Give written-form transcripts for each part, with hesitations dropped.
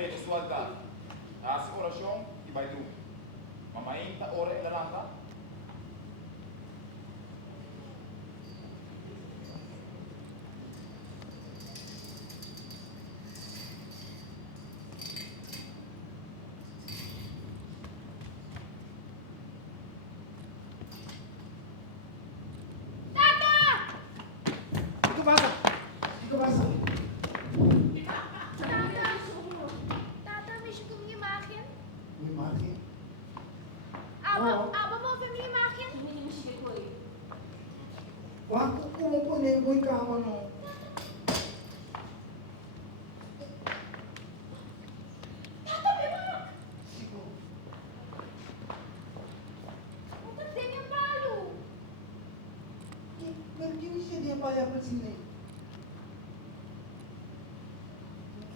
frente sua data. As oração e vai tu. Mamãe tá ora ela nada. Ikaw basa. Ikaw basa. Tata, may siya kumimakin? May maki. Aba mo, kumimakin? Hindi mo siya ko eh. Wag ko kumukunin mo ikaw ano. Tata, may mak! Ikaw. Upat din yung palo. Hindi siya dia payah pa sini.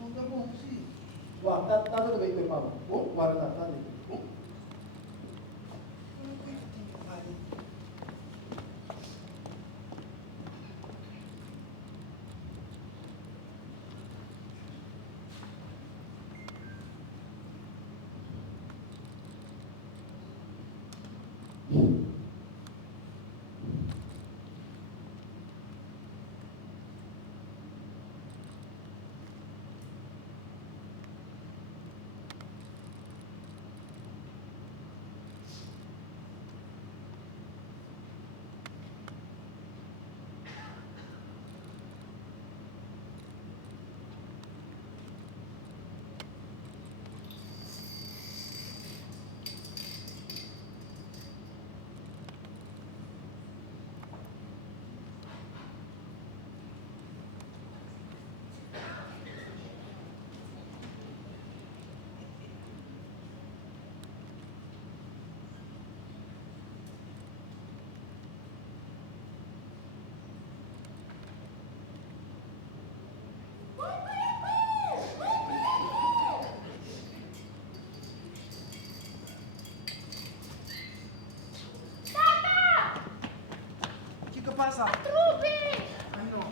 Sudah mo si. Wah, tata na baik pa. Oh, wala na tali. Oh. Chico pasa. Ruby! Ano?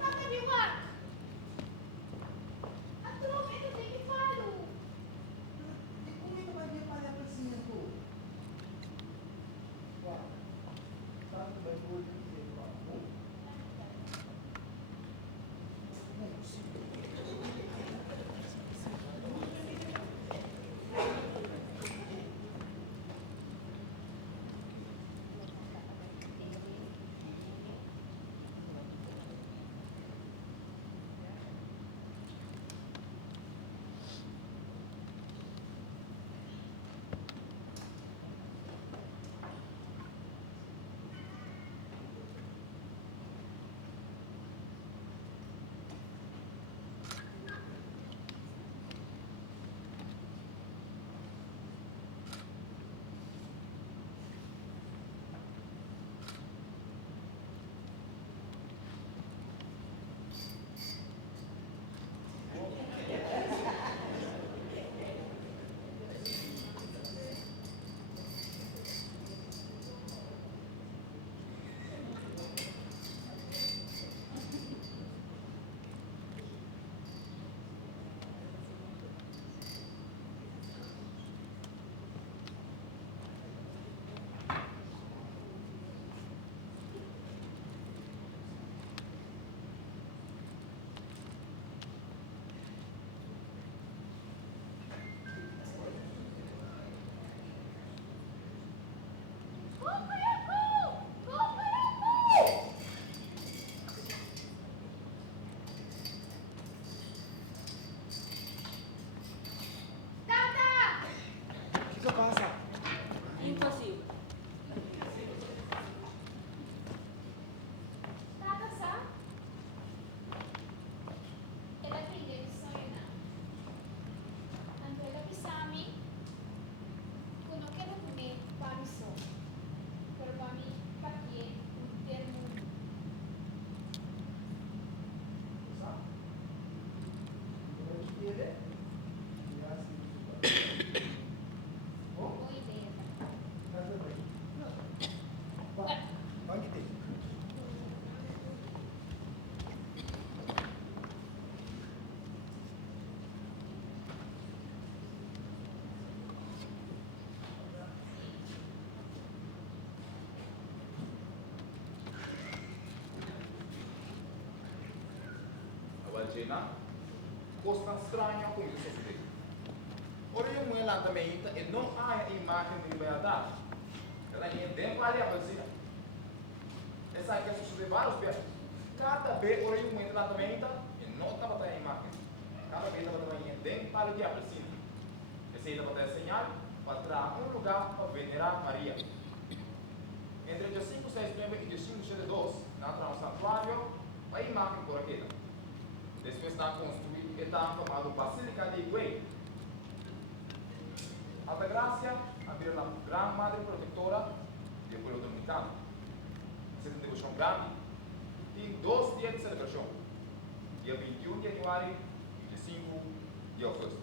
Tata, may mak! At Ruby, ito din yung palo. Di ko may naman dia payah pa sini ko. Wah. Tata ba ko din siya pa. Oh. cena, coisa estranha como isso sucede. Ora, eu me lançamento e não há a imagem de liberdade. Ela é dentro da área vazia. Essa é a questão de vários pés. Cada vez ora eu me lançamento e não estava a imagem. Cada vez estava dentro da área vazia. Essa aí estava a señal para trazer um lugar para venerar Maria. Entre dia 5 6 de novembro e dia 5 de 2, na entrada no santuário, a imagem por aqui. Depois está construído, está chamado Basílica de Higuaín. Alta Gracia, a grande madre protetora do povo dominicano. Essa é uma devoção grande. Tem 2 dias de celebração. Dia 21 de janeiro e dia 5 de agosto.